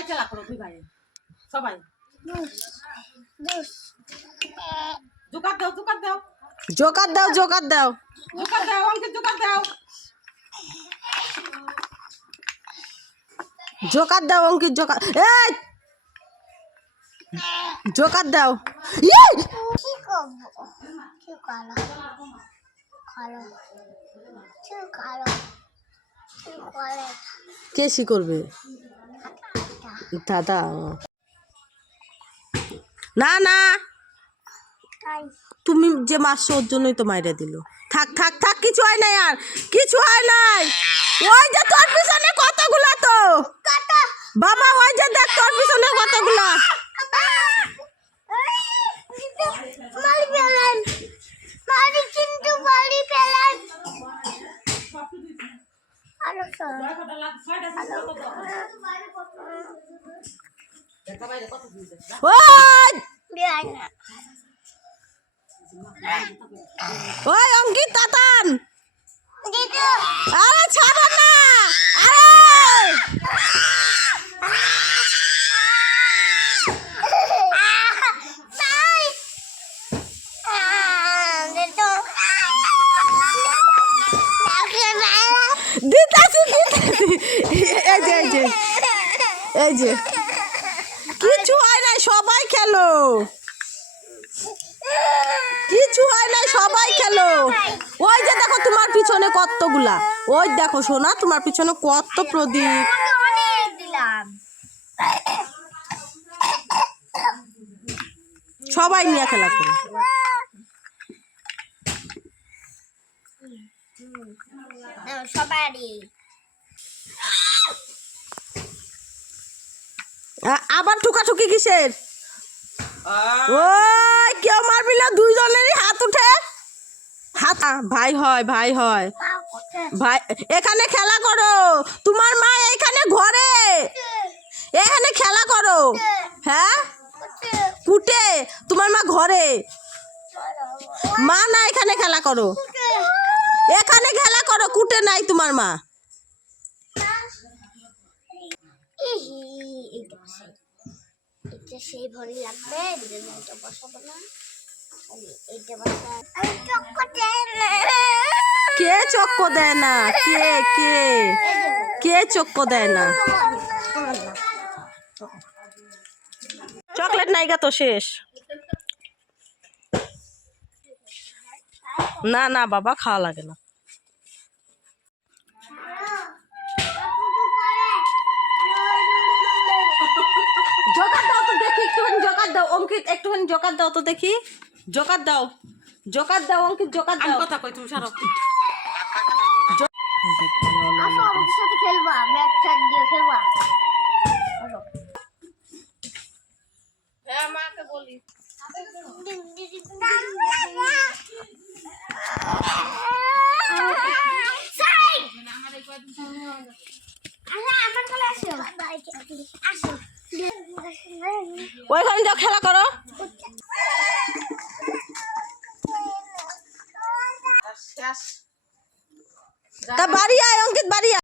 দুই ভাই। সবাই। জোকার দাও জোকার দাও। জোকার দাও জোকার দাও। জোকার দাও অঙ্কিত জোকার দাও। জোকার দাও অঙ্কিত জোকার এই! জোকার দাও! কি করব? কি শি করবে? দাদা না না। তুমি যে মারছো, ওর জন্যই তো মাইরে দিল। থাক থাক থাক, কিছু হয় নাই আর। কিছু হয় নাই। ওই যে তোর পিছনে কতগুলা তো? বাবা, ওই যে দেখ তোর পিছনে কতগুলা। মারি ওই! না ওই অঙ্কিত তাতান! আরে ছাড়ো না! এই যে এই যে। কিছু হয় নাই, সবাই খেলো। কিছু হয় নাই, সবাই খেলো। ওই যে দেখো তোমার পিছনে কতগুলা। ওই দেখো সোনা, তোমার পিছনে কত প্রদীপ। সবাই নিয়ে খেলা করো। সবারই আবার ঠুকাঠুকি কিসের? ওই, কেউ মারবি না, দুইজনেরই হাত উঠে। হাত ভাই হয় ভাই হয়। ভাই, এখানে খেলা করো। তোমার মা এখানে ঘরে। এখানে খেলা করো। হ্যাঁ? কুটে। তোমার মা ঘরে। মা না এখানে খেলা করো। এখানে খেলা করো, কুটে নাই তোমার মা। এইটা বসাই। এটা সেই ভরি লাগবে এটা বসাবো না। এইটা আমি চক্কর দেয় না। কে চক্ক দেয় না? কে কে? কে চক্ক দেয় না? চকলেট নাইগা তো শেষ। না না বাবা খাওয়া লাগে না। দাও অঙ্কিত একটুখানি জোকার দাও তো দেখি। জোকার দাও জোকার দাও অঙ্কিত জোকার দাও। কথা কই তুমি সারো। আসো আমাদের সাথে খেলবা ব্যাট ট্যাগ দিয়ে খেলবা। হ্যাঁ মাকে বলি। আমার চলে আসো। আসো। ওইখানে যাও খেলা করো। তা বাড়ি আয় অঙ্কিত বাড়ি